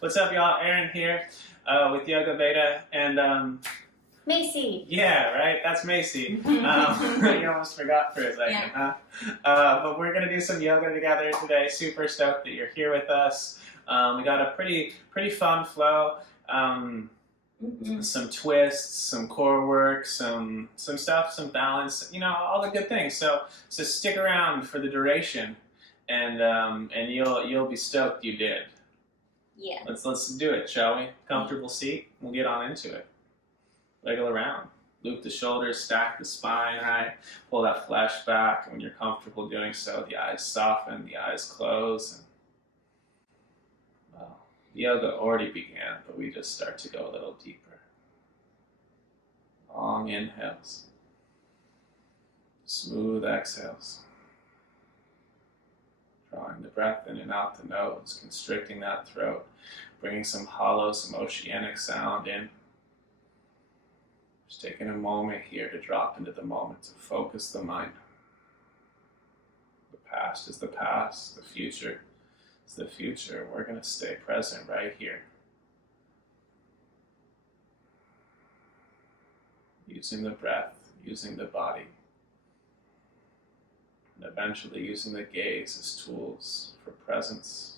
What's up, y'all? Aaron here with Yoga Beta, and Macy. yeah, right, that's Macy. You almost forgot for a second, Yeah. huh? But we're gonna do some yoga together today. Super stoked that you're here with us. We got a pretty fun flow. Some twists, some core work, some stuff, some balance. You know, all the good things. So stick around for the duration, and you'll be stoked you did. Yeah. Let's do it, shall we? Comfortable seat. We'll get on into it. Wiggle around. Loop the shoulders, stack the spine, right? Pull that flesh back. When you're comfortable doing so, the eyes soften, the eyes close. Well, yoga already began, but we just start to go a little deeper. Long inhales. Smooth exhales. Drawing the breath in and out the nose, constricting that throat, bringing some hollow, some oceanic sound in. Just taking a moment here to drop into the moment, to focus the mind. The past is the past, the future is the future. We're going to stay present right here. Using the breath, using the body, and eventually using the gaze as tools for presence.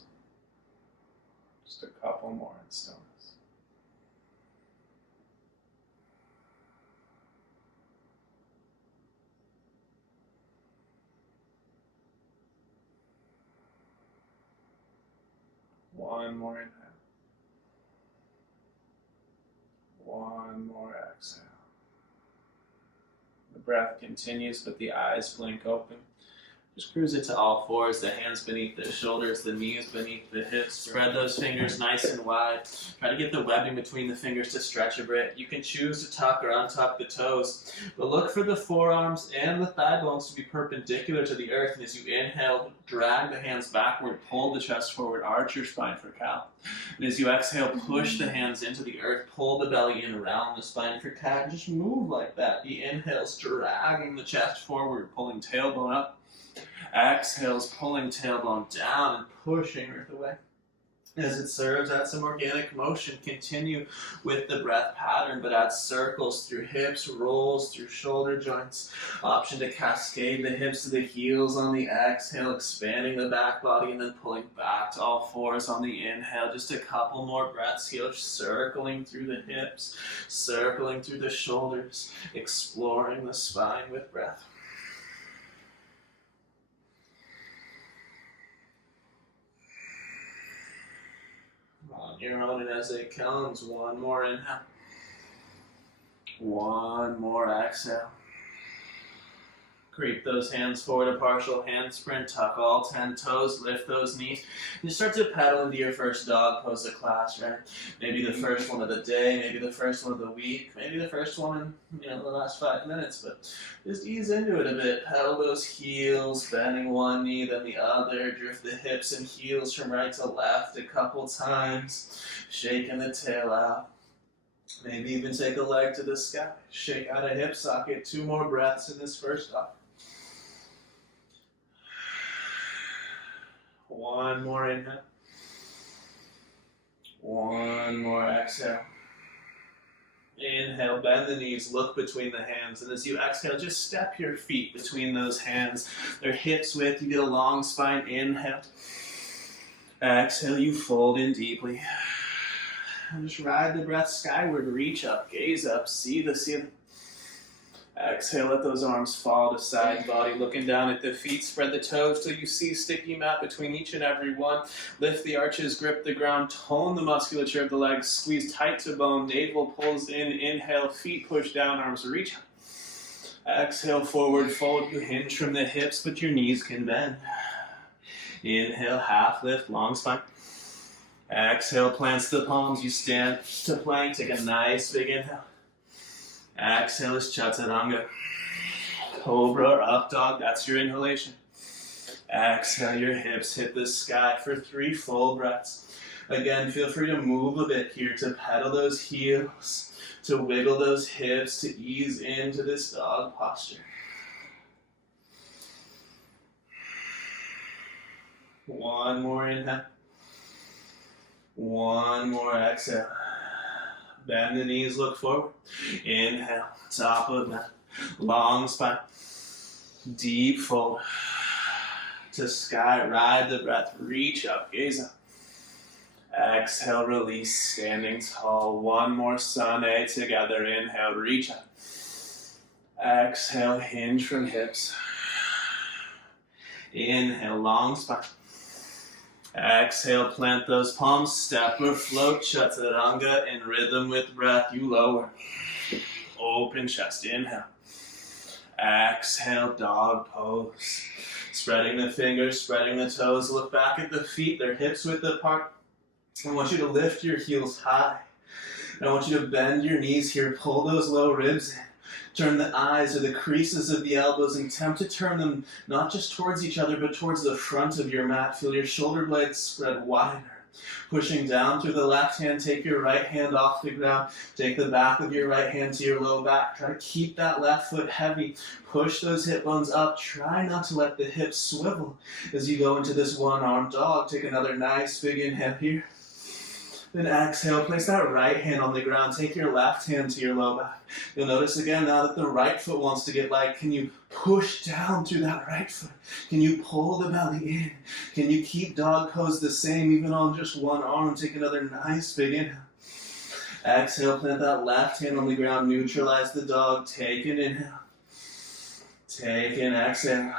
Just a couple more in stillness. One more inhale. One more exhale. The breath continues, but the eyes blink open. Just cruise it to all fours, the hands beneath the shoulders, the knees beneath the hips. Spread those fingers nice and wide. Try to get the webbing between the fingers to stretch a bit. You can choose to tuck or untuck the toes, but look for the forearms and the thigh bones to be perpendicular to the earth. And as you inhale, drag the hands backward, pull the chest forward, arch your spine for cow. And as you exhale, push the hands into the earth, pull the belly in around the spine for cat. Just move like that. The inhales, dragging the chest forward, pulling tailbone up. Exhales, pulling tailbone down and pushing earth away. As it serves, add some organic motion. Continue with the breath pattern, but add circles through hips, rolls through shoulder joints. Option to cascade the hips to the heels on the exhale, expanding the back body and then pulling back to all fours on the inhale. Just a couple more breaths here, circling through the hips, circling through the shoulders, exploring the spine with breath. On your own, and as it comes, one more inhale, one more exhale. Creep those hands forward, a partial hand sprint, tuck all 10 toes, lift those knees. You start to pedal into your first dog pose of class, right? Maybe the first one of the day, maybe the first one of the week, maybe the first one in the last 5 minutes, but just ease into it a bit. Pedal those heels, bending one knee, then the other. Drift the hips and heels from right to left a couple times, shaking the tail out. Maybe even take a leg to the sky. Shake out a hip socket. 2 more breaths in this first dog. One more inhale. One more exhale. Inhale, bend the knees, look between the hands, and as you exhale, just step your feet between those hands. They're hips width, you get a long spine. Inhale. Exhale, you fold in deeply. And just ride the breath skyward, reach up, gaze up, see the ceiling. Exhale, let those arms fall to side body, looking down at the feet. Spread the toes till you see sticky mat between each and every one. Lift the arches, grip the ground, tone the musculature of the legs, squeeze tight to bone, navel pulls in, inhale, feet push down, arms reach up. Exhale, forward fold, you hinge from the hips, but your knees can bend. Inhale, half lift, long spine. Exhale, plants the palms, you stand to plank, take a nice big inhale. Exhale is Chaturanga. Cobra or up dog, that's your inhalation. Exhale, your hips hit the sky for 3 full breaths. Again, feel free to move a bit here, to pedal those heels, to wiggle those hips, to ease into this dog posture. One more inhale. One more exhale. Bend the knees, look forward. Inhale, top of mat. Long spine. Deep fold. To sky, ride the breath. Reach up, gaze up. Exhale, release, standing tall. One more sun A together. Inhale, reach up. Exhale, hinge from hips. Inhale, long spine. Exhale, plant those palms, step or float, chaturanga in rhythm with breath, you lower. Open chest, inhale. Exhale, dog pose. Spreading the fingers, spreading the toes, look back at the feet, their hips width apart. I want you to lift your heels high. And I want you to bend your knees here, pull those low ribs in. Turn the eyes or the creases of the elbows and attempt to turn them not just towards each other, but towards the front of your mat. Feel your shoulder blades spread wider. Pushing down through the left hand, take your right hand off the ground. Take the back of your right hand to your low back. Try to keep that left foot heavy. Push those hip bones up. Try not to let the hips swivel as you go into this one-armed dog. Take another nice big inhale here. Then exhale, place that right hand on the ground. Take your left hand to your low back. You'll notice again now that the right foot wants to get light. Can you push down through that right foot? Can you pull the belly in? Can you keep dog pose the same even on just one arm? Take another nice big inhale. Exhale, plant that left hand on the ground. Neutralize the dog. Take an inhale. Take an exhale.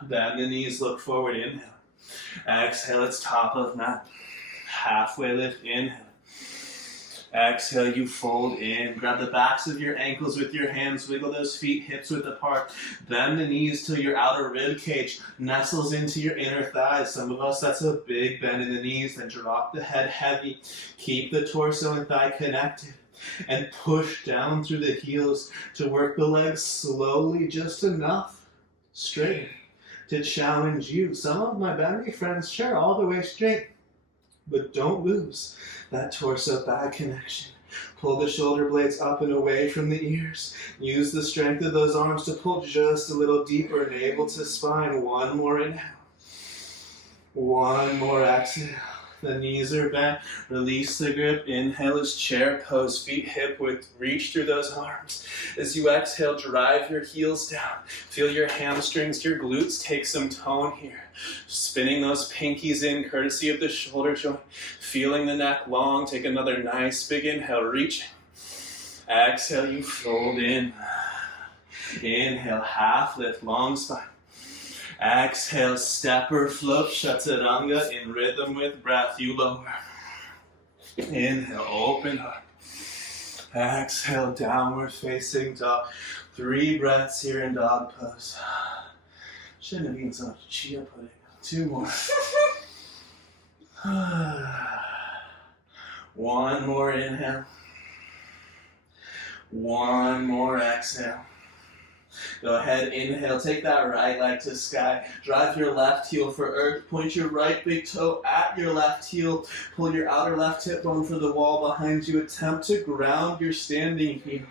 Bend the knees, look forward, inhale. Exhale, it's top of mat. Halfway lift, inhale. Exhale, you fold in. Grab the backs of your ankles with your hands. Wiggle those feet hips width apart. Bend the knees till your outer rib cage nestles into your inner thighs. Some of us, that's a big bend in the knees. Then drop the head heavy. Keep the torso and thigh connected. And push down through the heels to work the legs slowly, just enough straight to challenge you. Some of my bendy friends, sure, all the way straight. But don't lose that torso-thigh connection. Pull the shoulder blades up and away from the ears. Use the strength of those arms to pull just a little deeper, navel to spine. One more inhale. One more exhale. The knees are bent. Release the grip. Inhale is chair pose. Feet hip width. Reach through those arms. As you exhale, drive your heels down. Feel your hamstrings, your glutes take some tone here. Spinning those pinkies in, courtesy of the shoulder joint. Feeling the neck long. Take another nice big inhale. Reaching. Exhale, you fold in. Inhale, half lift, long spine. Exhale, step or float, chaturanga in rhythm with breath, you lower. Inhale, open heart. Exhale, downward facing dog. 3 breaths here in dog pose. Shouldn't have eaten so much chia pudding. 2 more. 1 more inhale. 1 more exhale. Go ahead, inhale, take that right leg to sky. Drive your left heel for earth. Point your right big toe at your left heel. Pull your outer left hip bone for the wall behind you. Attempt to ground your standing heel.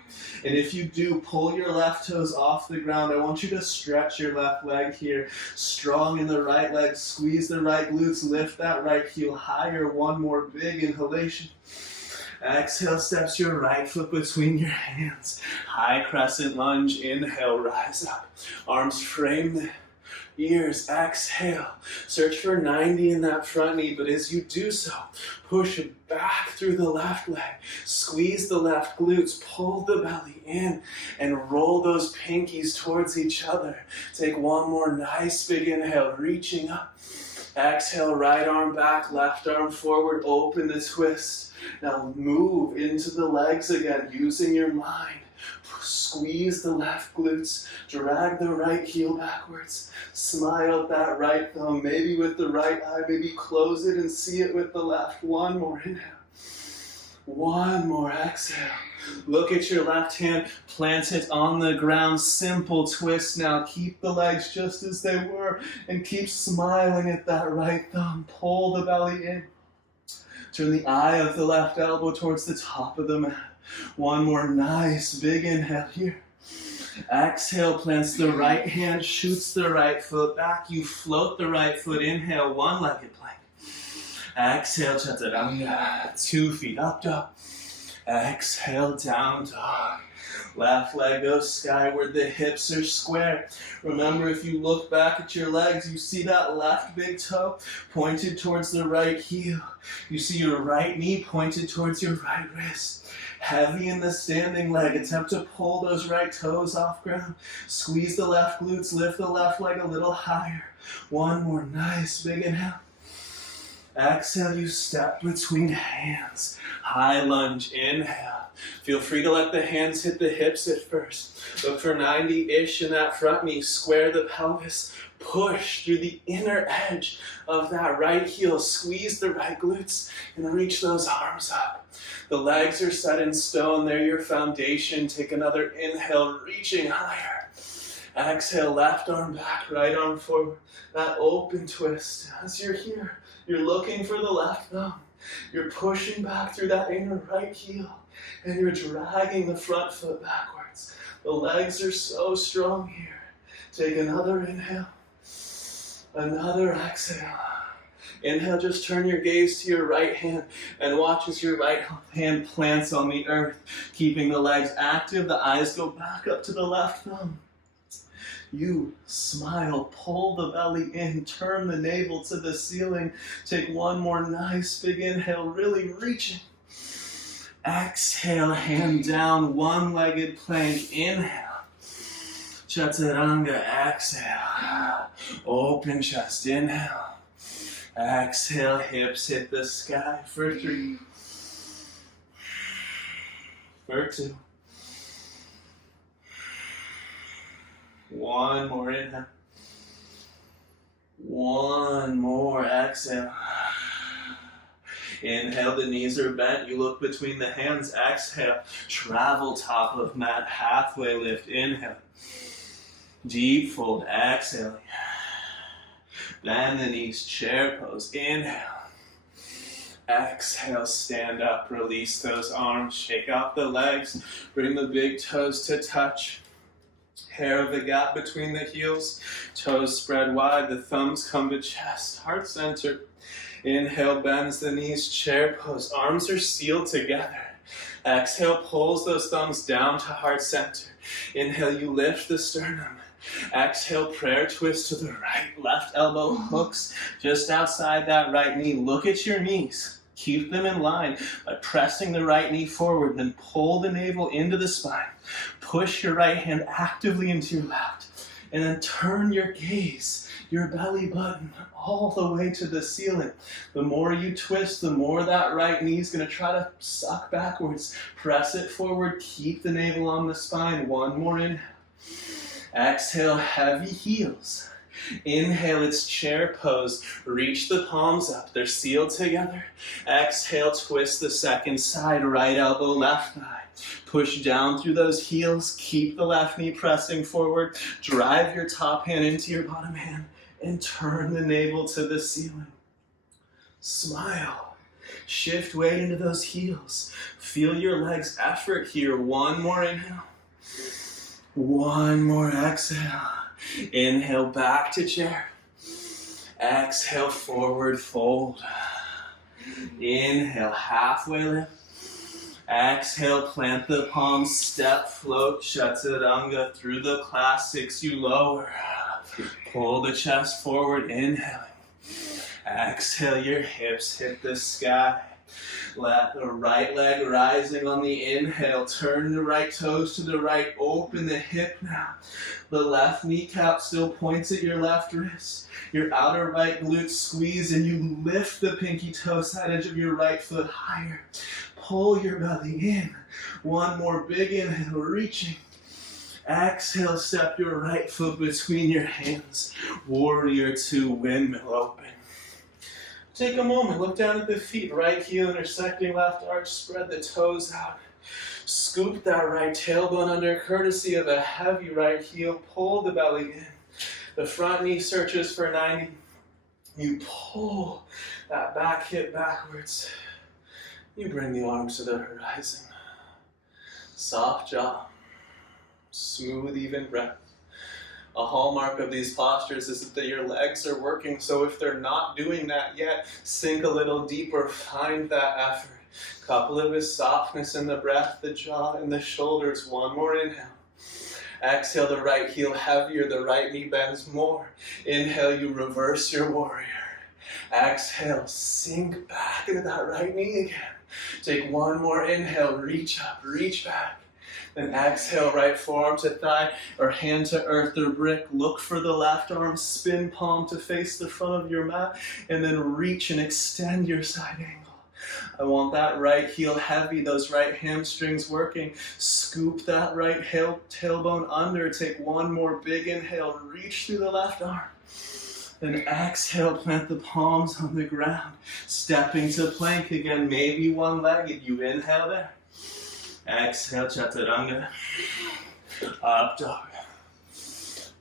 And if you do, pull your left toes off the ground. I want you to stretch your left leg here. Strong in the right leg. Squeeze the right glutes. Lift that right heel higher. 1 more big inhalation. Exhale, steps your right foot between your hands. High crescent lunge. Inhale, rise up. Arms frame the ears. Exhale. Search for 90 in that front knee, but as you do so, push back through the left leg. Squeeze the left glutes. Pull the belly in and roll those pinkies towards each other. Take 1 more nice big inhale, reaching up. Exhale, right arm back, left arm forward. Open the twist. Now move into the legs again, using your mind. Squeeze the left glutes, drag the right heel backwards. Smile at that right thumb, maybe with the right eye, maybe close it and see it with the left. 1 more inhale. 1 more exhale. Look at your left hand, plant it on the ground, simple twist now. Keep the legs just as they were and keep smiling at that right thumb. Pull the belly in. Turn the eye of the left elbow towards the top of the mat. 1 more nice big inhale here. Exhale, plants the right hand, shoots the right foot back. You float the right foot, inhale, 1-legged plank. Exhale, chaturanga. 2 feet up dog. Exhale, down dog. Left leg goes skyward, the hips are square. Remember, if you look back at your legs, you see that left big toe pointed towards the right heel. You see your right knee pointed towards your right wrist. Heavy in the standing leg, attempt to pull those right toes off ground. Squeeze the left glutes, lift the left leg a little higher. One more nice big inhale. Exhale, you step between hands. High lunge, inhale. Feel free to let the hands hit the hips at first. Look for 90-ish in that front knee. Square the pelvis. Push through the inner edge of that right heel. Squeeze the right glutes and reach those arms up. The legs are set in stone. They're your foundation. Take another inhale, reaching higher. Exhale, left arm back, right arm forward. That open twist. As you're here, you're looking for the left thumb. You're pushing back through that inner right heel. And you're dragging the front foot backwards. The legs are so strong here. Take another inhale. Another exhale. Inhale, just turn your gaze to your right hand and watch as your right hand plants on the earth. Keeping the legs active, the eyes go back up to the left thumb. You smile, pull the belly in, turn the navel to the ceiling. Take one more nice big inhale, really reaching. Exhale, hand down, one-legged plank. Inhale. Chaturanga, exhale. Open chest, inhale. Exhale, hips hit the sky for 3. For 2. One more inhale. One more exhale. Inhale, the knees are bent. You look between the hands. Exhale, travel top of mat, halfway lift. Inhale. Deep fold, exhaling. Bend the knees, chair pose. Inhale. Exhale, stand up, release those arms, shake out the legs, bring the big toes to touch. Hair of the gap between the heels, toes spread wide, the thumbs come to chest, heart center. Inhale, bends the knees, chair pose, arms are sealed together. Exhale, pulls those thumbs down to heart center. Inhale, you lift the sternum. Exhale, prayer twist to the right. Left elbow hooks just outside that right knee. Look at your knees. Keep them in line by pressing the right knee forward, then pull the navel into the spine. Push your right hand actively into your left, and then turn your gaze, your belly button, all the way to the ceiling. The more you twist, the more that right knee is going to try to suck backwards. Press it forward, keep the navel on the spine. One more inhale. Exhale, heavy heels. Inhale, it's chair pose. Reach the palms up. They're sealed together. Exhale, twist the second side. Right elbow, left thigh. Push down through those heels. Keep the left knee pressing forward. Drive your top hand into your bottom hand and turn the navel to the ceiling. Smile. Shift weight into those heels. Feel your legs' effort here. One more inhale. One more exhale. Inhale, back to chair. Exhale, forward fold. Inhale, halfway lift. Exhale, plant the palms, step, float, chaturanga through the classics. You lower. Pull the chest forward, inhaling. Exhale, your hips hit the sky. Let the right leg rising on the inhale. Turn the right toes to the right. Open the hip now. The left kneecap still points at your left wrist. Your outer right glute squeeze and you lift the pinky toe side edge of your right foot higher. Pull your belly in. One more big inhale, reaching. Exhale, step your right foot between your hands. Warrior 2, windmill open. Take a moment, look down at the feet, right heel intersecting left arch, spread the toes out. Scoop that right tailbone under, courtesy of a heavy right heel, pull the belly in. The front knee searches for 90. You pull that back hip backwards. You bring the arms to the horizon. Soft jaw, smooth, even breath. A hallmark of these postures is that your legs are working, so if they're not doing that yet, sink a little deeper, find that effort. Couple of softness in the breath, the jaw, and the shoulders. One more inhale. Exhale, the right heel heavier, the right knee bends more. Inhale, you reverse your warrior. Exhale, sink back into that right knee again. Take one more inhale, reach up, reach back. Then exhale, right forearm to thigh or hand to earth or brick. Look for the left arm, spin palm to face the front of your mat, and then reach and extend your side angle. I want that right heel heavy, those right hamstrings working. Scoop that right tailbone under. Take one more big inhale, reach through the left arm. Then exhale, plant the palms on the ground. Stepping to plank again, maybe one-legged. You inhale there. Exhale, chaturanga. Up dog.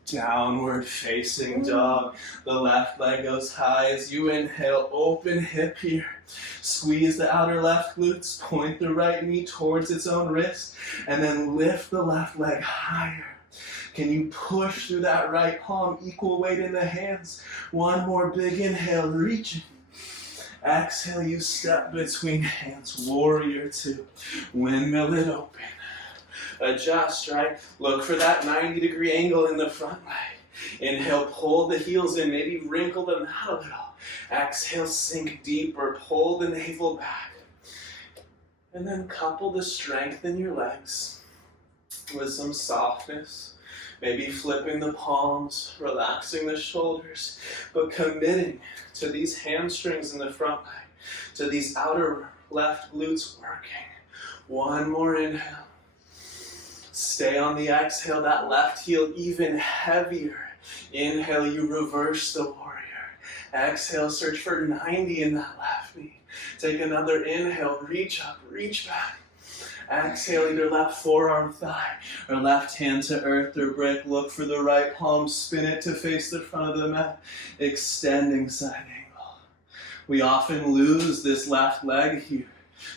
Downward facing dog. The left leg goes high as you inhale. Open hip here. Squeeze the outer left glutes. Point the right knee towards its own wrist. And then lift the left leg higher. Can you push through that right palm? Equal weight in the hands. One more big inhale, reaching. Exhale, you step between hands. Warrior two. Windmill it open. Adjust, right? Look for that 90-degree angle in the front leg. Inhale, pull the heels in. Maybe wrinkle them out a little. Exhale, sink deeper. Pull the navel back. And then couple the strength in your legs with some softness. Maybe flipping the palms, relaxing the shoulders, but committing to these hamstrings in the front leg, to these outer left glutes working. One more inhale. Stay on the exhale, that left heel even heavier. Inhale, you reverse the warrior. Exhale, search for 90 in that left knee. Take another inhale, reach up, reach back. Exhale, either left forearm thigh or left hand to earth or brick. Look for the right palm, spin it to face the front of the mat, extending side angle. We often lose this left leg here.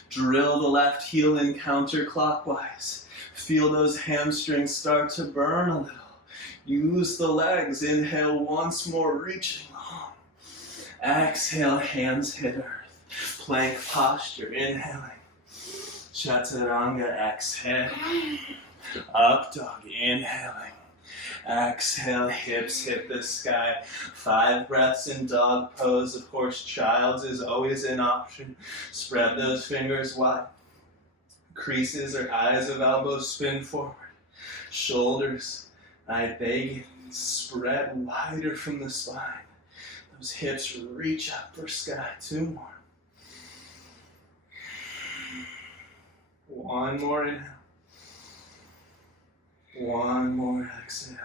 Drill the left heel in counterclockwise. Feel those hamstrings start to burn a little. Use the legs. Inhale once more, reaching long. Exhale, hands hit earth. Plank posture, inhaling. Chaturanga, exhale. Up dog, inhaling. Exhale, hips hit the sky. 5 breaths in dog pose. Of course, child's is always an option. Spread those fingers wide. Creases or eyes of elbows spin forward. Shoulders, I beg you, spread wider from the spine. Those hips reach up for sky. 2 more. One more inhale. One more exhale.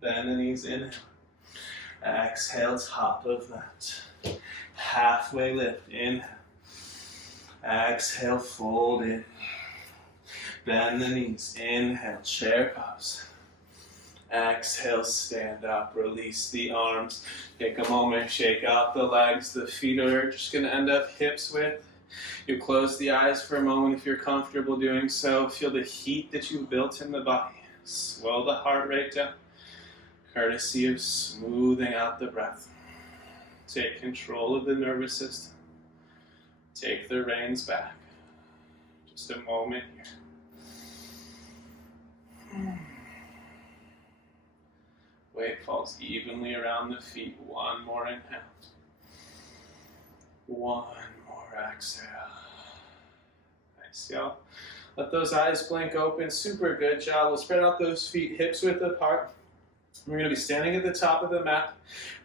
Bend the knees, inhale. Exhale, top of that. Halfway lift, inhale. Exhale, fold in. Bend the knees, inhale, chair pose. Exhale, stand up, release the arms. Take a moment, shake out the legs. The feet are just gonna end up hips width. You close the eyes for a moment if you're comfortable doing so. Feel the heat that you've built in the body. Slow the heart rate down, courtesy of smoothing out the breath. Take control of the nervous system. Take the reins back. Just a moment here. Weight falls evenly around the feet. One more inhale. One more exhale. Nice, y'all. Let those eyes blink open. Super good job. We'll spread out those feet hips width apart. We're going to be standing at the top of the mat.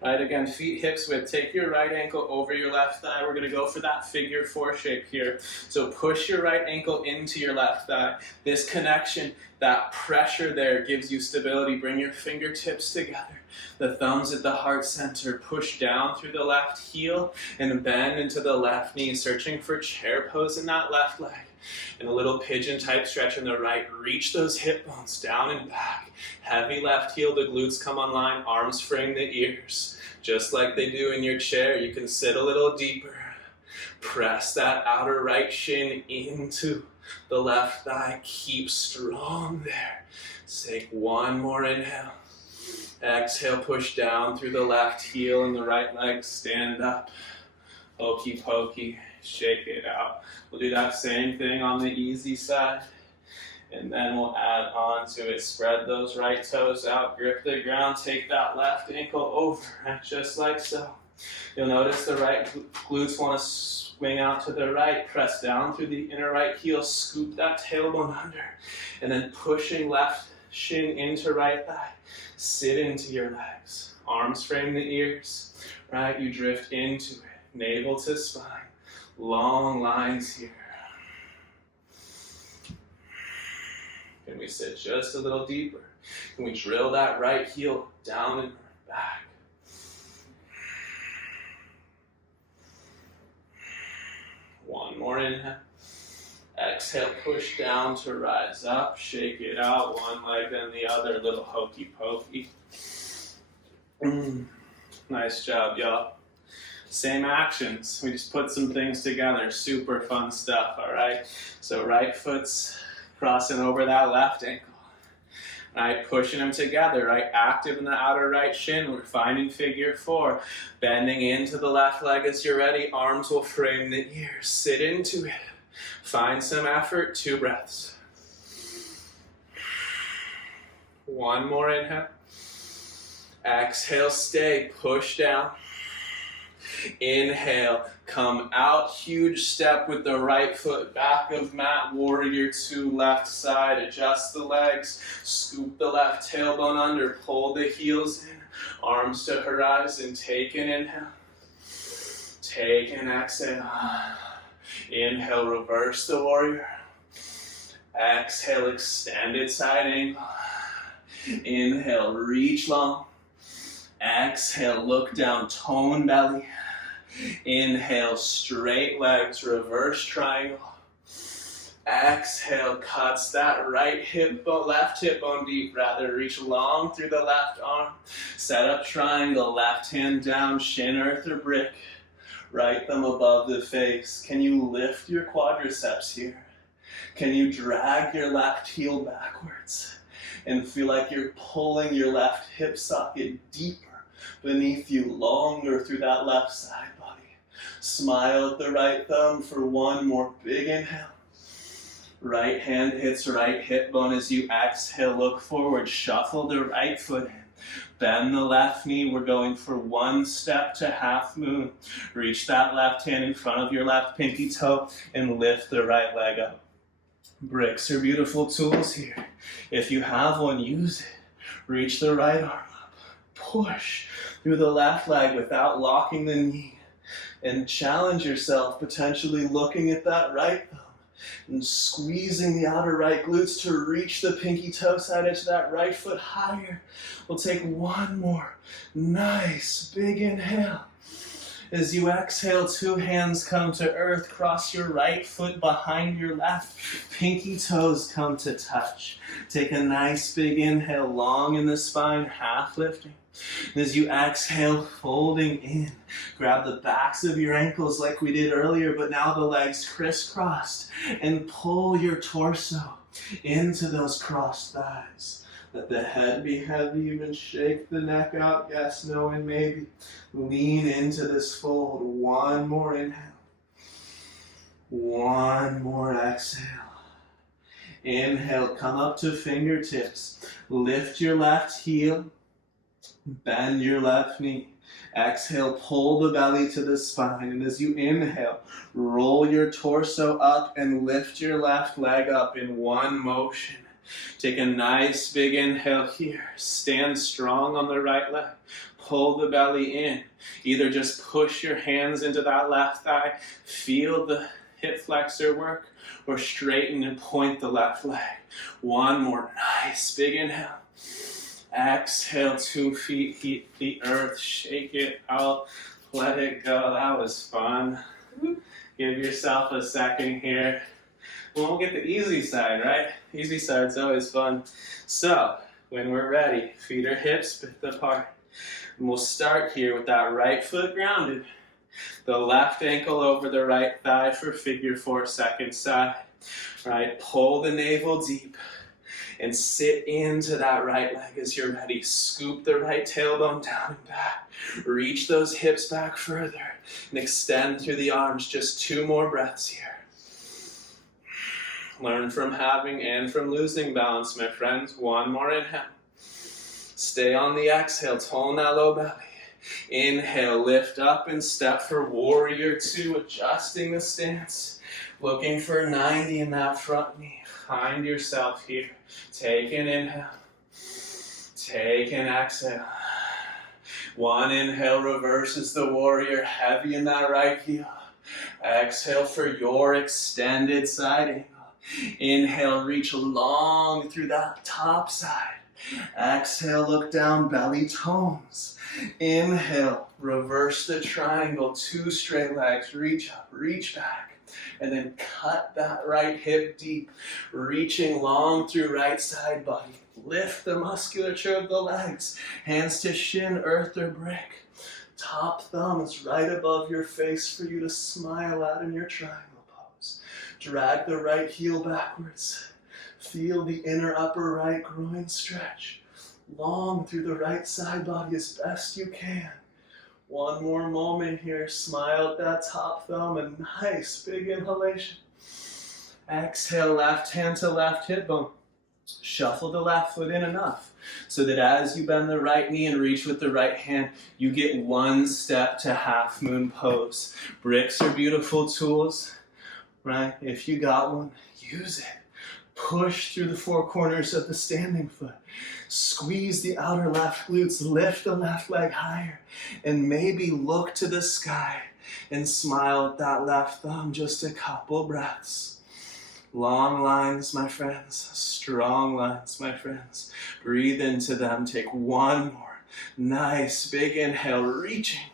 Right, again, feet hips width. Take your right ankle over your left thigh. We're going to go for that figure 4 shape here. So push your right ankle into your left thigh. This connection, that pressure there gives you stability. Bring your fingertips together. The thumbs at the heart center. Push down through the left heel and bend into the left knee, searching for chair pose in that left leg. And a little pigeon type stretch in the right. Reach those hip bones down and back. Heavy left heel, the glutes come online. Arms frame the ears. Just like they do in your chair, you can sit a little deeper. Press that outer right shin into the left thigh. Keep strong there. Take one more inhale. Exhale, push down through the left heel and the right leg. Stand up. Hokey pokey. Shake it out. We'll do that same thing on the easy side. And then we'll add on to it. Spread those right toes out. Grip the ground. Take that left ankle over. Right? Just like so. You'll notice the right glutes want to swing out to the right. Press down through the inner right heel. Scoop that tailbone under. And then pushing left shin into right thigh. Sit into your legs. Arms frame the ears. Right? You drift into it. Navel to spine. Long lines here. Can we sit just a little deeper? Can we drill that right heel down and back? One more inhale. Exhale, push down to rise up. Shake it out. One leg then the other. Little hokey pokey. Nice job, y'all. Same actions. We just put some things together. Super fun stuff, all right? So right foot's crossing over that left ankle. Right, pushing them together, right? Active in the outer right shin. We're finding figure four. Bending into the left leg as you're ready. Arms will frame the ears. Sit into it. Find some effort. 2 breaths. One more inhale. Exhale, stay. Push down. Inhale, come out, huge step with the right foot, back of mat, warrior 2, left side, adjust the legs, scoop the left tailbone under, pull the heels in, arms to horizon, take an inhale, take an exhale, inhale, reverse the warrior, exhale, extended side angle, inhale, reach long, exhale, look down, tone belly. Inhale, straight legs, reverse triangle. Exhale, cuts that right hip bone, left hip bone deep, rather. Reach long through the left arm. Set up triangle, left hand down, shin, earth, or brick. Right thumb above the face. Can you lift your quadriceps here? Can you drag your left heel backwards and feel like you're pulling your left hip socket deeper beneath you, longer through that left side body. Smile at the right thumb for one more big inhale. Right hand hits right hip bone as you exhale, look forward, shuffle the right foot in. Bend the left knee, we're going for 1 step to half moon. Reach that left hand in front of your left pinky toe and lift the right leg up. Bricks are beautiful tools here. If you have one, use it. Reach the right arm up. Push through the left leg without locking the knee. And challenge yourself, potentially looking at that right thumb and squeezing the outer right glutes to reach the pinky toe side edge of that right foot higher. We'll take one more nice big inhale. As you exhale, 2 hands come to earth, cross your right foot behind your left, pinky toes come to touch. Take a nice big inhale, long in the spine, half lifting. As you exhale, folding in, grab the backs of your ankles like we did earlier, but now the legs crisscrossed, and pull your torso into those crossed thighs. Let the head be heavy, even shake the neck out, yes, no, and maybe. Lean into this fold. One more inhale. One more exhale. Inhale, come up to fingertips. Lift your left heel. Bend your left knee. Exhale, pull the belly to the spine. And as you inhale, roll your torso up and lift your left leg up in one motion. Take a nice big inhale here. Stand strong on the right leg. Pull the belly in. Either just push your hands into that left thigh, feel the hip flexor work, or straighten and point the left leg. One more nice big inhale. Exhale, 2 feet, heat the earth, shake it out, let it go. That was fun. Give yourself a second here. We'll get the easy side, right? Easy side's always fun. So, when we're ready, feet are hips width apart. And we'll start here with that right foot grounded. The left ankle over the right thigh for figure 4, second side. Right, pull the navel deep. and sit into that right leg as you're ready. Scoop the right tailbone down and back. Reach those hips back further and extend through the arms. Just 2 more breaths here. Learn from having and from losing balance, my friends. 1 more inhale. Stay on the exhale, tone that low belly. Inhale, lift up and step for warrior 2, adjusting the stance. Looking for 90 in that front knee. Find yourself here. Take an inhale. Take an exhale. 1 inhale reverses the warrior, heavy in that right heel. Exhale for your extended side angle. Inhale, reach long through that top side. Exhale, look down, belly tones. Inhale, reverse the triangle, 2 straight legs, reach up, reach back. And then cut that right hip deep, reaching long through right side body. Lift the musculature of the legs, hands to shin, earth or brick. Top thumb is right above your face for you to smile at in your triangle pose. Drag the right heel backwards. Feel the inner upper right groin stretch. Long through the right side body as best you can. 1 more moment here. Smile at that top thumb. A nice big inhalation. Exhale, left hand to left hip bone. Shuffle the left foot in enough so that as you bend the right knee and reach with the right hand, you get 1 step to half moon pose. Bricks are beautiful tools, right? If you got one, use it. Push through the 4 corners of the standing foot. Squeeze the outer left glutes, lift the left leg higher, and maybe look to the sky and smile at that left thumb. Just a couple breaths. Long lines, my friends. Strong lines, my friends. Breathe into them. Take 1 more. Nice big inhale, reaching.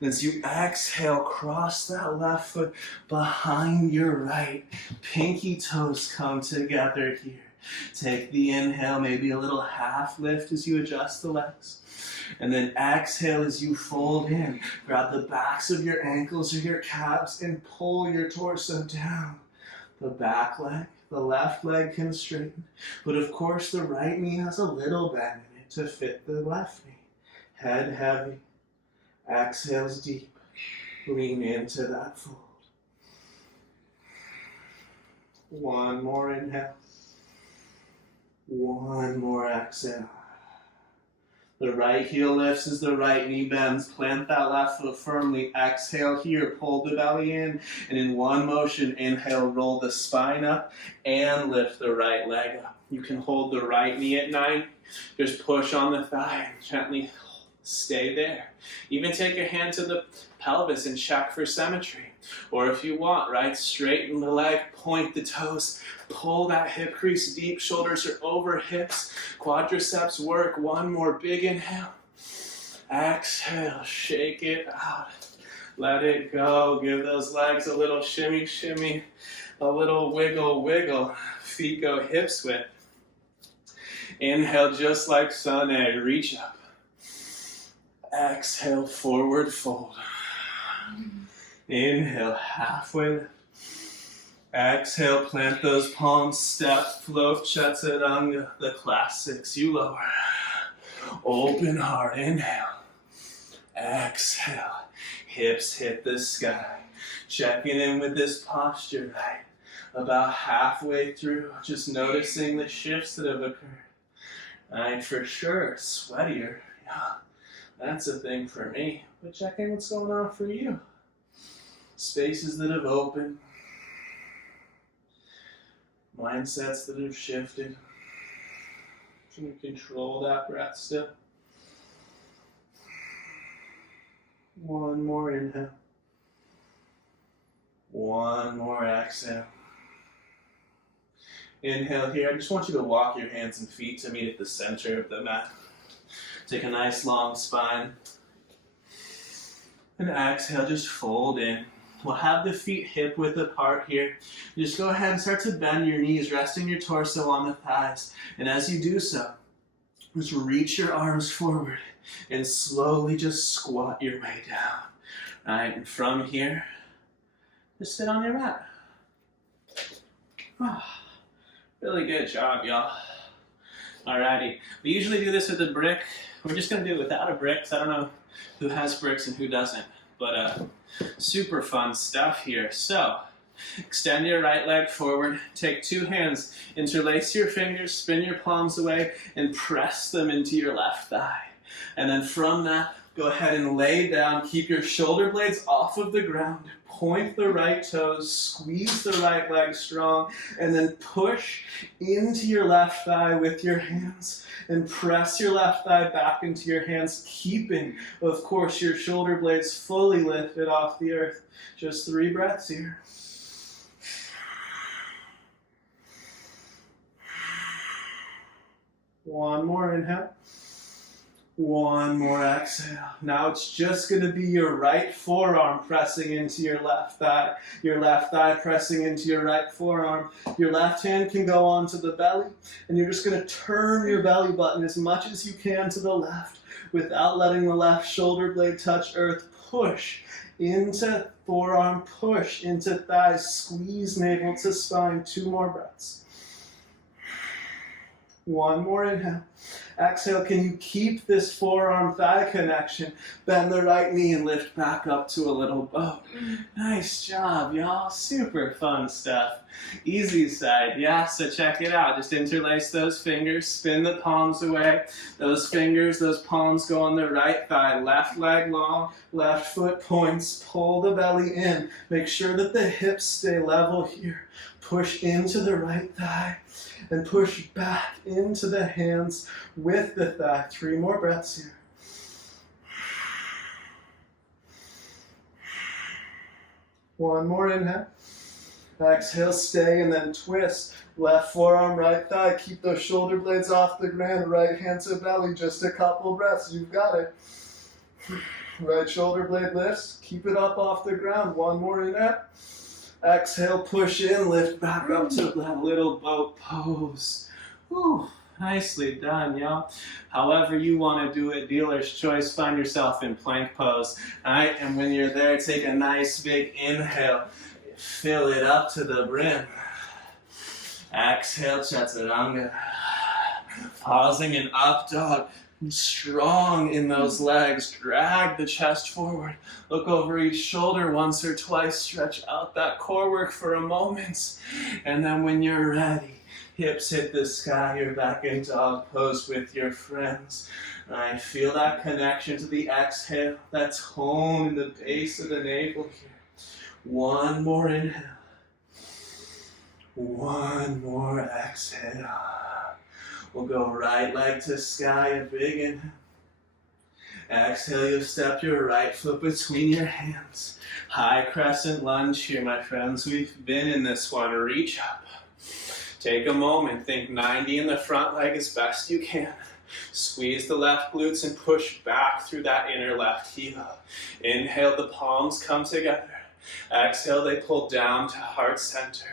And as you exhale, cross that left foot behind your right. Pinky toes come together here. Take the inhale, maybe a little half lift as you adjust the legs. And then exhale as you fold in. Grab the backs of your ankles or your calves and pull your torso down. The back leg, the left leg can straighten. But of course, the right knee has a little bend in it to fit the left knee. Head heavy. Exhales deep. Lean into that fold. 1 more inhale. 1 more exhale. The right heel lifts as the right knee bends. Plant that left foot firmly. Exhale here. Pull the belly in. And in 1 motion, inhale, roll the spine up and lift the right leg up. You can hold the right knee at 9. Just push on the thigh and gently stay there. Even take your hand to the pelvis and check for symmetry. Or if you want, right, straighten the leg, point the toes, pull that hip crease deep, shoulders are over hips, quadriceps work. 1 more big inhale. Exhale, shake it out. Let it go. Give those legs a little shimmy, shimmy, a little wiggle, wiggle. Feet go hips width. Inhale just like sun egg, reach up. Exhale, forward fold. Inhale, halfway lift. Exhale, plant those palms, step, float, chaturanga, the classics. You lower. Open heart, inhale. Exhale, hips hit the sky. Checking in with this posture, right? About halfway through, just noticing the shifts that have occurred. Right, for sure, sweatier. Yeah, that's a thing for me. But check in what's going on for you. Spaces that have opened. Mindsets that have shifted. Can you control that breath still? 1 more inhale. 1 more exhale. Inhale here. I just want you to walk your hands and feet to meet at the center of the mat. Take a nice long spine. And exhale, just fold in. We'll have the feet hip width apart here. Just go ahead and start to bend your knees, resting your torso on the thighs. And as you do so, just reach your arms forward and slowly just squat your way down. All right, and from here, just sit on your mat. Oh, really good job, y'all. Alrighty. We usually do this with a brick. We're just going to do it without a brick, because I don't know who has bricks and who doesn't. But super fun stuff here. So, extend your right leg forward. Take 2 hands, interlace your fingers, spin your palms away, and press them into your left thigh. And then from that, go ahead and lay down. Keep your shoulder blades off of the ground. Point the right toes, squeeze the right leg strong, and then push into your left thigh with your hands. And press your left thigh back into your hands, keeping, of course, your shoulder blades fully lifted off the earth. Just 3 breaths here. One more inhale. One more exhale. Now it's just going to be your right forearm pressing into your left thigh pressing into your right forearm. Your left hand can go onto the belly, and you're just going to turn your belly button as much as you can to the left without letting the left shoulder blade touch earth. Push into forearm, push into thighs, squeeze navel to spine. 2 more breaths. One more inhale. Exhale, can you keep this forearm thigh connection? Bend the right knee and lift back up to a little bow. Nice job, y'all. Super fun stuff. Easy side, yeah, so check it out. Just interlace those fingers, spin the palms away. Those fingers, those palms go on the right thigh. Left leg long, left foot points. Pull the belly in. Make sure that the hips stay level here. Push into the right thigh. And push back into the hands with the thigh. 3 more breaths here. One more inhale. Exhale, stay, and then twist. Left forearm, right thigh. Keep those shoulder blades off the ground. Right hand to belly. Just a couple breaths. You've got it. Right shoulder blade lifts. Keep it up off the ground. One more inhale. Exhale, push in, lift back up to that little boat pose. Whew, nicely done, y'all. However you want to do it, dealer's choice, find yourself in plank pose. All right, and when you're there, take a nice big inhale. Fill it up to the brim. Exhale, chaturanga. Pausing in up dog. Strong in those legs. Drag the chest forward. Look over each shoulder once or twice. Stretch out that core work for a moment. And then when you're ready, hips hit the sky. You're back in dog pose with your friends. All right, feel that connection to the exhale. That tone in the base of the navel here. One more inhale. One more exhale. We'll go right leg to sky, a big inhale. Exhale, you'll step your right foot between your hands. High crescent lunge here, my friends. We've been in this one. Reach up. Take a moment. Think 90 in the front leg as best you can. Squeeze the left glutes and push back through that inner left heel. Inhale, the palms come together. Exhale, they pull down to heart center.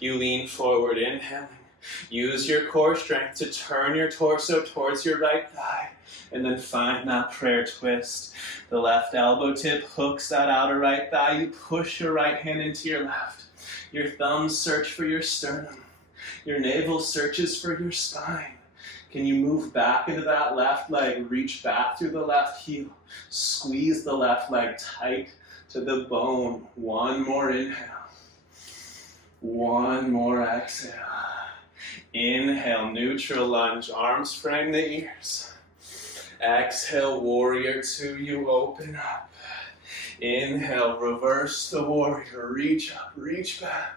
You lean forward, inhaling. Use your core strength to turn your torso towards your right thigh, and then find that prayer twist. The left elbow tip hooks that outer right thigh. You push your right hand into your left. Your thumbs search for your sternum. Your navel searches for your spine. Can you move back into that left leg? Reach back through the left heel. Squeeze the left leg tight to the bone. One more inhale. One more exhale. Inhale, neutral lunge, arms frame the ears. Exhale, warrior 2, you open up. Inhale, reverse the warrior, reach up, reach back.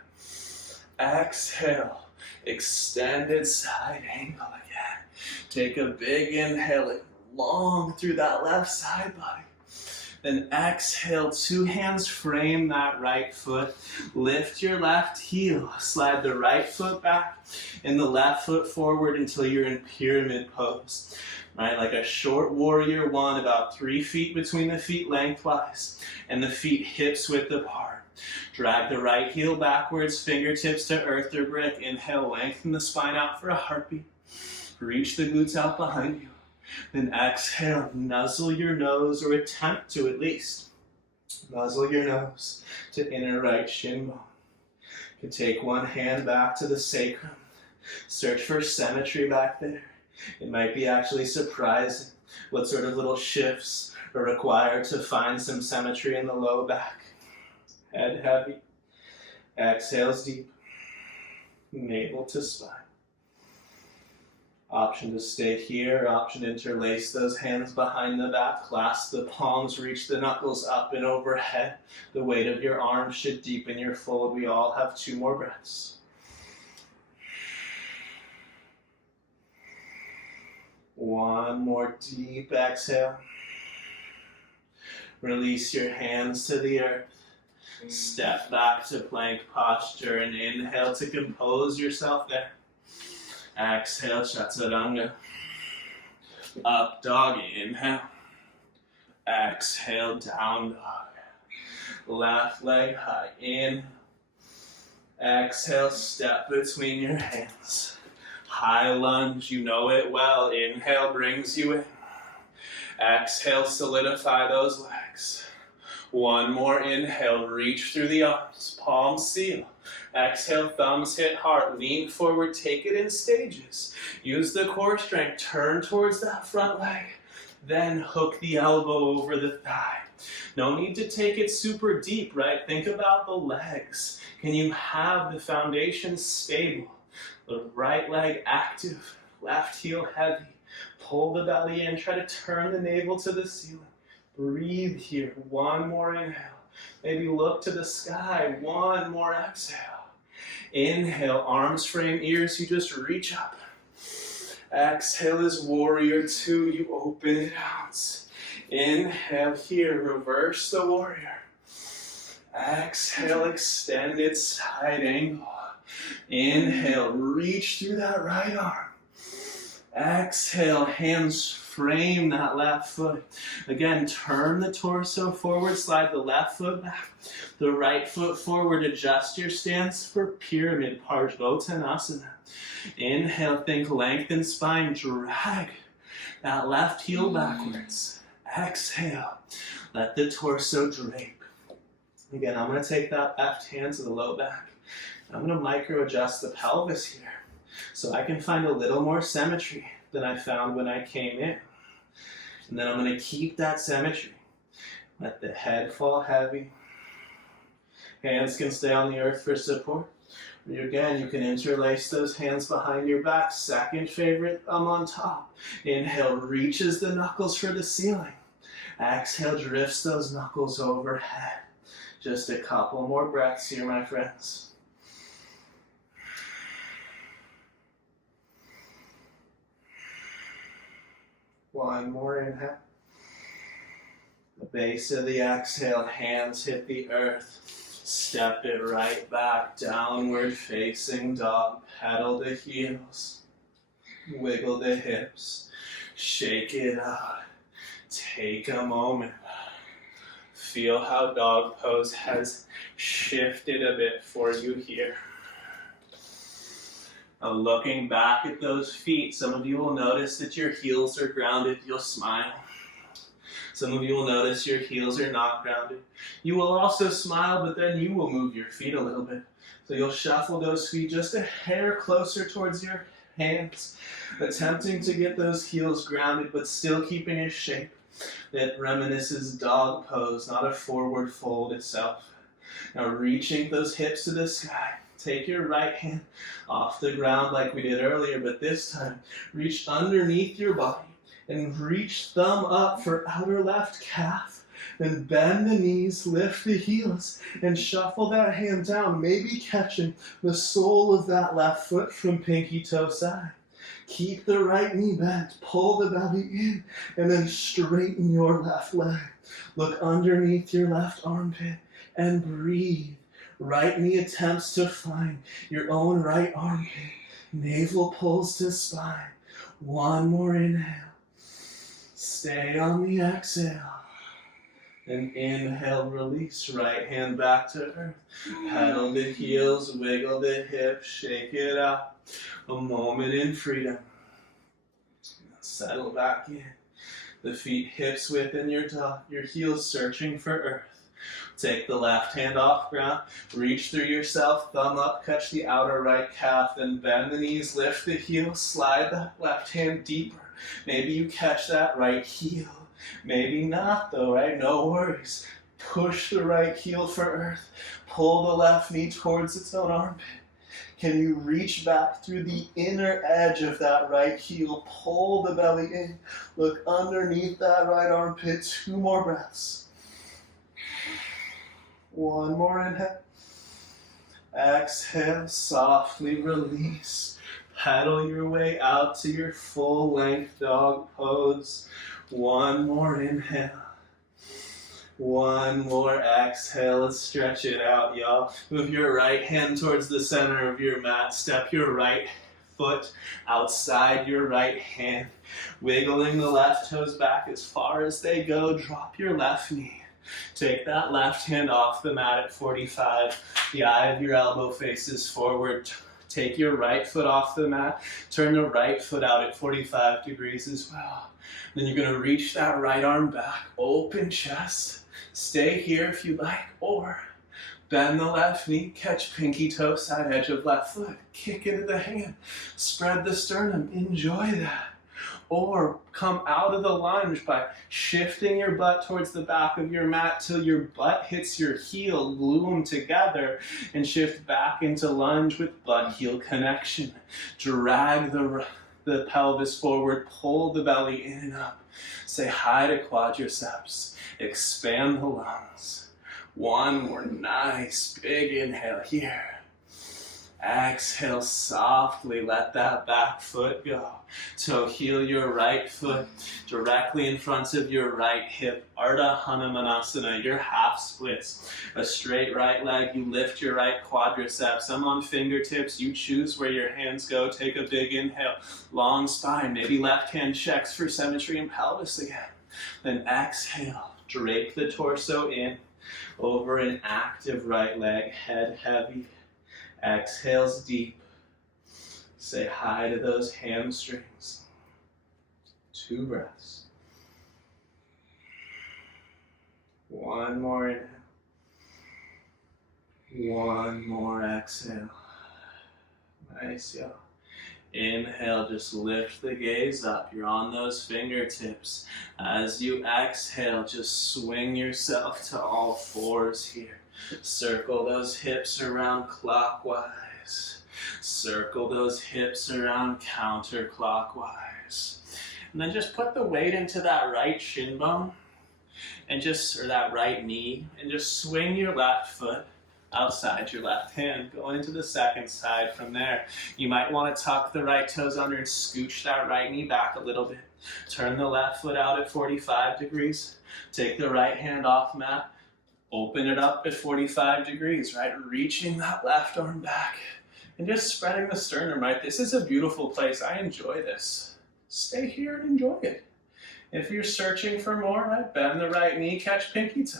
Exhale, extended side angle again. Take a big inhale, long through that left side body. Then exhale, 2 hands frame that right foot. Lift your left heel. Slide the right foot back and the left foot forward until you're in pyramid pose. Right, like a short warrior 1, about 3 feet between the feet lengthwise, and the feet hips width apart. Drag the right heel backwards, fingertips to earth or brick. Inhale, lengthen the spine out for a heartbeat. Reach the glutes out behind you. Then exhale, nuzzle your nose, or attempt to at least. Nuzzle your nose to inner right shin bone. You can take one hand back to the sacrum. Search for symmetry back there. It might be actually surprising what sort of little shifts are required to find some symmetry in the low back. Head heavy, exhales deep, navel to spine. Option to stay here, option to interlace those hands behind the back, clasp the palms, reach the knuckles up and overhead. The weight of your arms should deepen your fold. We all have 2 more breaths. One more deep exhale. Release your hands to the earth. Step back to plank posture and inhale to compose yourself there. Exhale, chaturanga. Up dog, inhale. Exhale, down dog. Left leg high, inhale. Exhale, step between your hands. High lunge, you know it well. Inhale brings you in. Exhale, solidify those legs. One more inhale, reach through the arms, palms seal. Exhale, thumbs hit heart, lean forward, take it in stages. Use the core strength, turn towards that front leg. Then hook the elbow over the thigh. No need to take it super deep, right? Think about the legs. Can you have the foundation stable? The right leg active, left heel heavy. Pull the belly in, try to turn the navel to the ceiling. Breathe here, one more inhale. Maybe look to the sky, one more exhale. Inhale, arms frame ears, you just reach up. Exhale is warrior 2, you open it out. Inhale here, reverse the warrior. Exhale, extended side angle. Inhale, reach through that right arm. Exhale, hands frame that left foot. Again, turn the torso forward, slide the left foot back. The right foot forward, adjust your stance for pyramid, Parsvottanasana. Inhale, think lengthen spine, drag that left heel backwards. Exhale, let the torso drape. Again, I'm going to take that left hand to the low back. I'm going to micro adjust the pelvis here so I can find a little more symmetry than I found when I came in. And then I'm going to keep that symmetry. Let the head fall heavy. Hands can stay on the earth for support. Again, you can interlace those hands behind your back. Second favorite, thumb on top. Inhale, reaches the knuckles for the ceiling. Exhale, drifts those knuckles overhead. Just a couple more breaths here, my friends. One more inhale. The base of the exhale, hands hit the earth. Step it right back, downward facing dog. Pedal the heels. Wiggle the hips. Shake it out. Take a moment. Feel how dog pose has shifted a bit for you here. Now looking back at those feet, some of you will notice that your heels are grounded. You'll smile. Some of you will notice your heels are not grounded. You will also smile, but then you will move your feet a little bit. So you'll shuffle those feet just a hair closer towards your hands, attempting to get those heels grounded, but still keeping a shape that reminisces dog pose, not a forward fold itself. Now reaching those hips to the sky. Take your right hand off the ground like we did earlier, but this time reach underneath your body and reach thumb up for outer left calf. Then bend the knees, lift the heels, and shuffle that hand down, maybe catching the sole of that left foot from pinky toe side. Keep the right knee bent, pull the belly in, and then straighten your left leg. Look underneath your left armpit and breathe. Right knee attempts to find your own right armpit. Navel pulls to spine. One more inhale. Stay on the exhale. And inhale, release. Right hand back to earth. Pedal the heels, wiggle the hips, shake it out. A moment in freedom. Settle back in. The feet hips width in your dog. Your heels searching for earth. Take the left hand off ground, reach through yourself, thumb up, catch the outer right calf, then bend the knees, lift the heel, slide the left hand deeper. Maybe you catch that right heel. Maybe not though, right? No worries. Push the right heel for earth. Pull the left knee towards its own armpit. Can you reach back through the inner edge of that right heel? Pull the belly in. Look underneath that right armpit. 2 more breaths. 1 more inhale. Exhale, softly release. Pedal your way out to your full length dog pose. 1 more inhale. 1 more exhale. Let's stretch it out, y'all. Move your right hand towards the center of your mat. Step your right foot outside your right hand. Wiggling the left toes back as far as they go. Drop your left knee. Take that left hand off the mat at 45. The eye of your elbow faces forward. Take your right foot off the mat. Turn the right foot out at 45 degrees as well. Then you're going to reach that right arm back. Open chest. Stay here if you like. Or bend the left knee. Catch pinky toe, side edge of left foot. Kick into the hand. Spread the sternum. Enjoy that. Or come out of the lunge by shifting your butt towards the back of your mat till your butt hits your heel, glue them together, and shift back into lunge with butt-heel connection. Drag the pelvis forward, pull the belly in and up. Say hi to quadriceps. Expand the lungs. 1 more nice big inhale here. Exhale softly, let that back foot go. So heel your right foot directly in front of your right hip. Ardha Hanumanasana, your half splits. A straight right leg, you lift your right quadriceps. I'm on fingertips, you choose where your hands go. Take a big inhale, long spine. Maybe left hand checks for symmetry and pelvis again. Then exhale, drape the torso in over an active right leg, head heavy. Exhales deep. Say hi to those hamstrings. 2 breaths. 1 more inhale. 1 more exhale. Nice, y'all. Inhale, just lift the gaze up. You're on those fingertips. As you exhale, just swing yourself to all 4s here. Circle those hips around clockwise. Circle those hips around counterclockwise. And then just put the weight into that right shin bone and or that right knee, and just swing your left foot outside your left hand, going into the second side from there. You might want to tuck the right toes under and scooch that right knee back a little bit. Turn the left foot out at 45 degrees. Take the right hand off mat. Open it up at 45 degrees, right? Reaching that left arm back and just spreading the sternum, right? This is a beautiful place. I enjoy this. Stay here and enjoy it. If you're searching for more, right? Bend the right knee, catch pinky toe.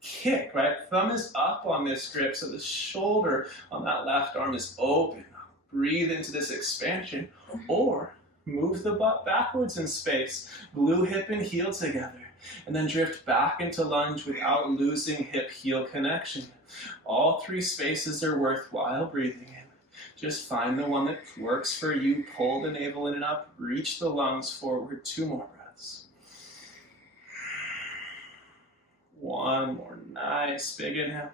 Kick, right? Thumb is up on this grip, so the shoulder on that left arm is open. Breathe into this expansion, or move the butt backwards in space. Glue hip and heel together. And then drift back into lunge without losing hip-heel connection. All 3 spaces are worthwhile breathing in. Just find the one that works for you. Pull the navel in and up. Reach the lungs forward. 2 more breaths. 1 more nice big inhale.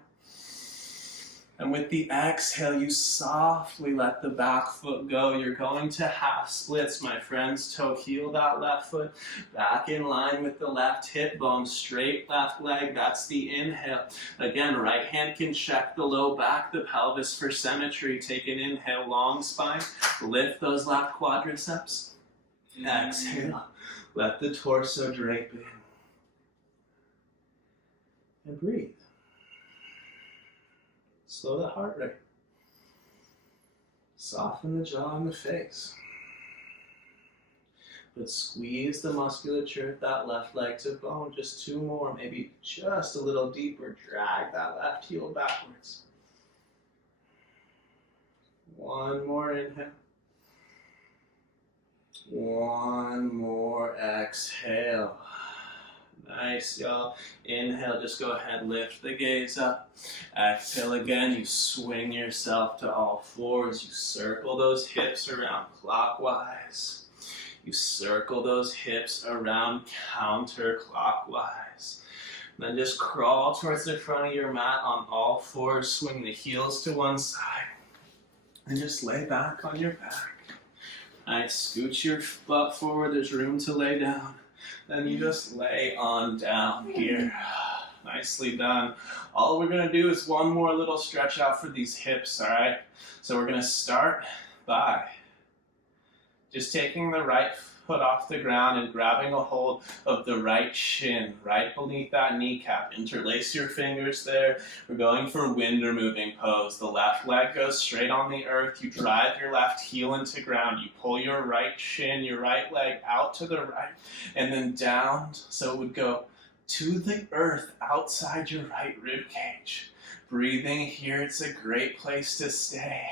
And with the exhale, you softly let the back foot go. You're going to half splits, my friends. Toe heel that left foot. Back in line with the left hip bone. Straight left leg. That's the inhale. Again, right hand can check the low back, the pelvis for symmetry. Take an inhale, long spine. Lift those left quadriceps. Exhale. Let the torso drape in. And breathe. Slow the heart rate. Soften the jaw and the face. But squeeze the musculature of that left leg to bone. Just 2 more, maybe just a little deeper. Drag that left heel backwards. 1 more inhale. 1 more exhale. Nice, y'all. Inhale, just go ahead, lift the gaze up. Exhale again, you swing yourself to all fours. You circle those hips around clockwise. You circle those hips around counterclockwise. Then just crawl towards the front of your mat on all fours. Swing the heels to one side. And just lay back on your back. Nice, scoot your butt forward. There's room to lay down. Then you just lay on down here. Nicely done. All we're going to do is one more little stretch out for these hips, all right? So we're going to start by just taking the right foot off the ground and grabbing a hold of the right shin, right beneath that kneecap. Interlace your fingers there. We're going for winder moving pose. The left leg goes straight on the earth. You drive your left heel into ground. You pull your right shin, your right leg out to the right, and then down. So it would go to the earth outside your right rib cage. Breathing here, it's a great place to stay.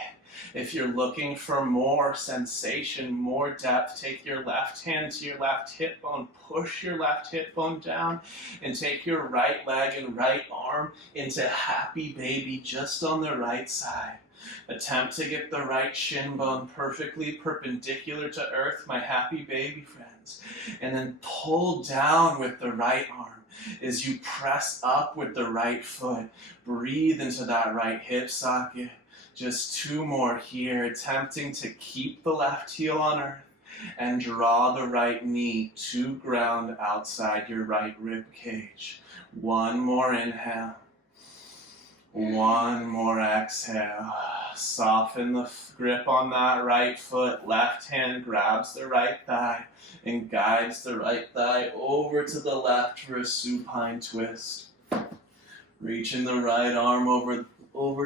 If you're looking for more sensation, more depth, take your left hand to your left hip bone, push your left hip bone down, and take your right leg and right arm into happy baby just on the right side. Attempt to get the right shin bone perfectly perpendicular to earth, my happy baby friends. And then pull down with the right arm as you press up with the right foot. Breathe into that right hip socket. Just two more here, attempting to keep the left heel on earth and draw the right knee to ground outside your right rib cage. One more inhale. One more exhale. Soften the grip on that right foot. Left hand grabs the right thigh and guides the right thigh over to the left for a supine twist. Reaching the right arm over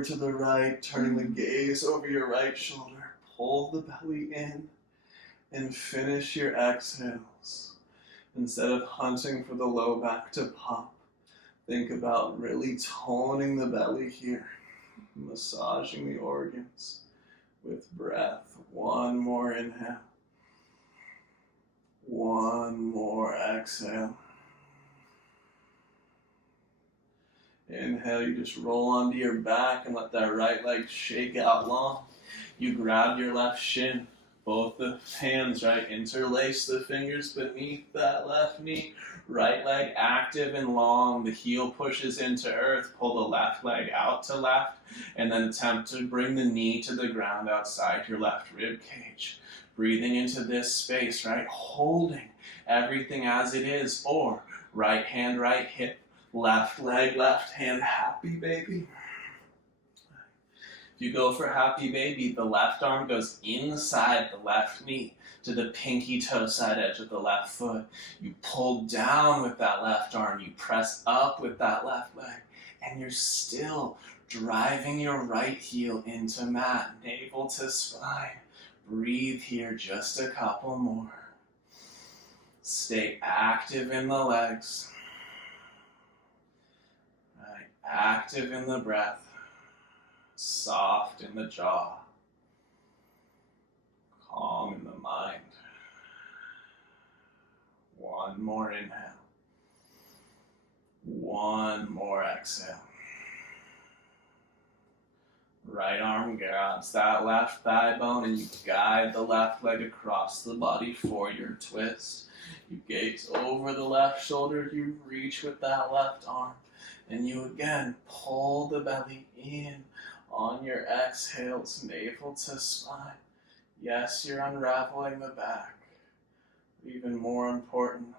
to the right, turning the gaze over your right shoulder. Pull the belly in and finish your exhales. Instead of hunting for the low back to pop, think about really toning the belly here, massaging the organs with breath. One more inhale. One more exhale. Inhale, you just roll onto your back and let that right leg shake out long. You grab your left shin, both the hands, right? Interlace the fingers beneath that left knee. Right leg active and long. The heel pushes into earth. Pull the left leg out to left. And then attempt to bring the knee to the ground outside your left rib cage. Breathing into this space, right? Holding everything as it is. Or right hand, right hip. Left leg, left hand, happy baby. If you go for happy baby, the left arm goes inside the left knee to the pinky toe side edge of the left foot. You pull down with that left arm. You press up with that left leg. And you're still driving your right heel into mat, navel to spine. Breathe here, just a couple more. Stay active in the legs. Active in the breath, soft in the jaw, calm in the mind. One more inhale. One more exhale. Right arm grabs that left thigh bone and you guide the left leg across the body for your twist. You gaze over the left shoulder, you reach with that left arm. And you again pull the belly in on your exhales, navel to spine. Yes, you're unraveling the back. Even more important,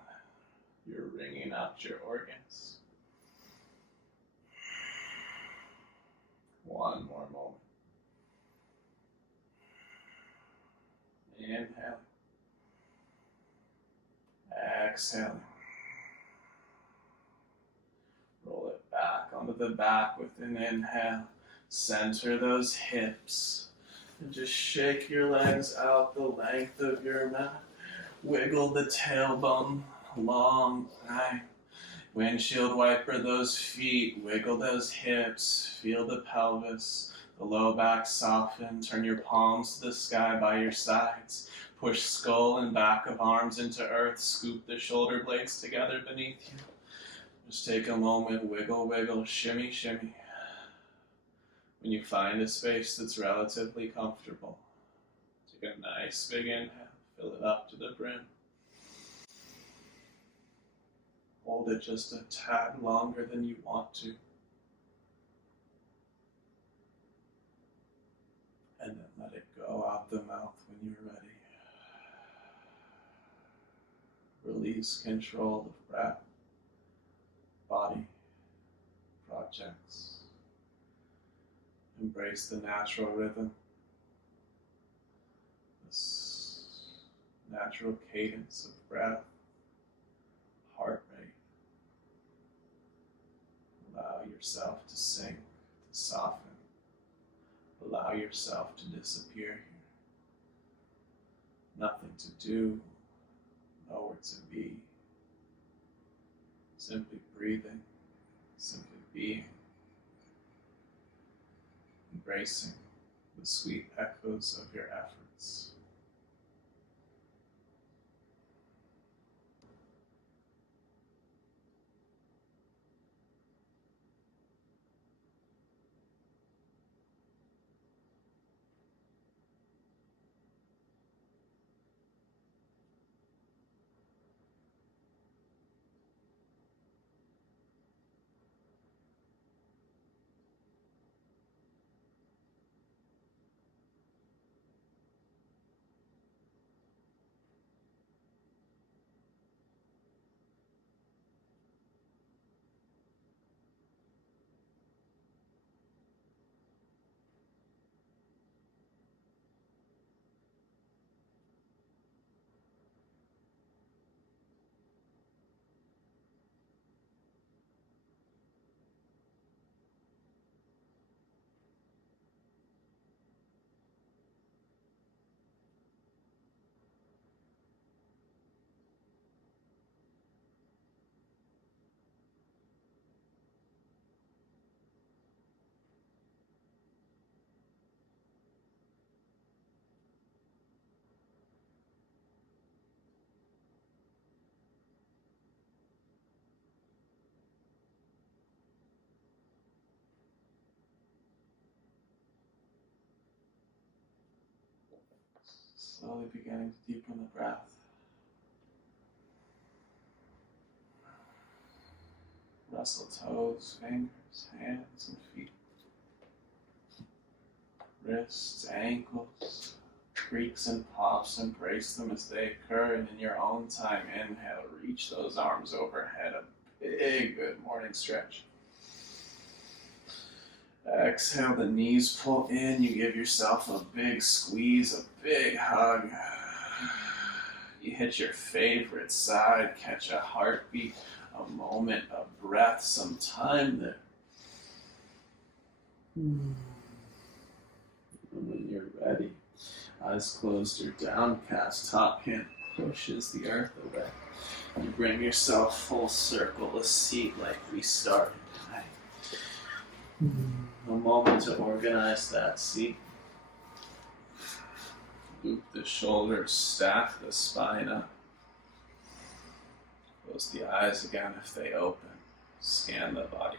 you're wringing out your organs. One more moment. Inhale. Exhaling. Roll it back onto the back with an inhale. Center those hips. And just shake your legs out the length of your mat. Wiggle the tailbone long. Right. Windshield wiper those feet. Wiggle those hips. Feel the pelvis. The low back soften. Turn your palms to the sky by your sides. Push skull and back of arms into earth. Scoop the shoulder blades together beneath you. Just take a moment, wiggle, wiggle, shimmy, shimmy. When you find a space that's relatively comfortable, take a nice big inhale, fill it up to the brim. Hold it just a tad longer than you want to. And then let it go out the mouth when you're ready. Release control of breath, body, projects. Embrace the natural rhythm, this natural cadence of breath, heart rate. Allow yourself to sink, to soften. Allow yourself to disappear here. Nothing to do, nowhere to be. Simply breathing, simply being. Embracing the sweet echoes of your efforts. Slowly beginning to deepen the breath. Rustle toes, fingers, hands, and feet. Wrists, ankles, creaks and pops, embrace them as they occur, and in your own time, inhale, reach those arms overhead, a big good morning stretch. Exhale, the knees pull in, you give yourself a big squeeze, a big hug. You hit your favorite side, catch a heartbeat, a moment of breath, some time there. And when you're ready, eyes closed or downcast, top hand pushes the earth away. You bring yourself full circle, a seat like we started tonight. A moment to organize that seat. Loop the shoulders, stack the spine up. Close the eyes again if they open. Scan the body.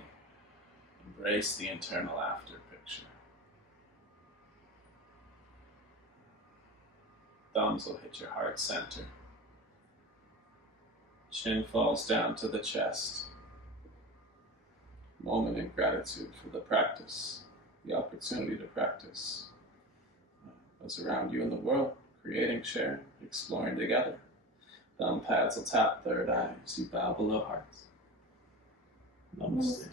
Embrace the internal after picture. Thumbs will hit your heart center. Chin falls down to the chest. Moment in gratitude for the practice, the opportunity to practice. Those around you in the world, creating, sharing, exploring together. Thumb pads will tap third eye as you bow below hearts. Namaste.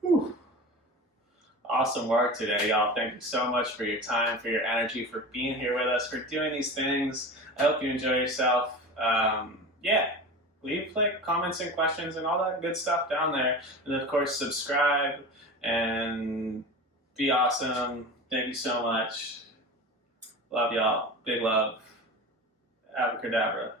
Whew. Awesome work today, y'all. Thank you so much for your time, for your energy, for being here with us, for doing these things. I hope you enjoy yourself. Leave comments and questions and all that good stuff down there. And of course, subscribe and be awesome. Thank you so much. Love y'all. Big love. Abracadabra.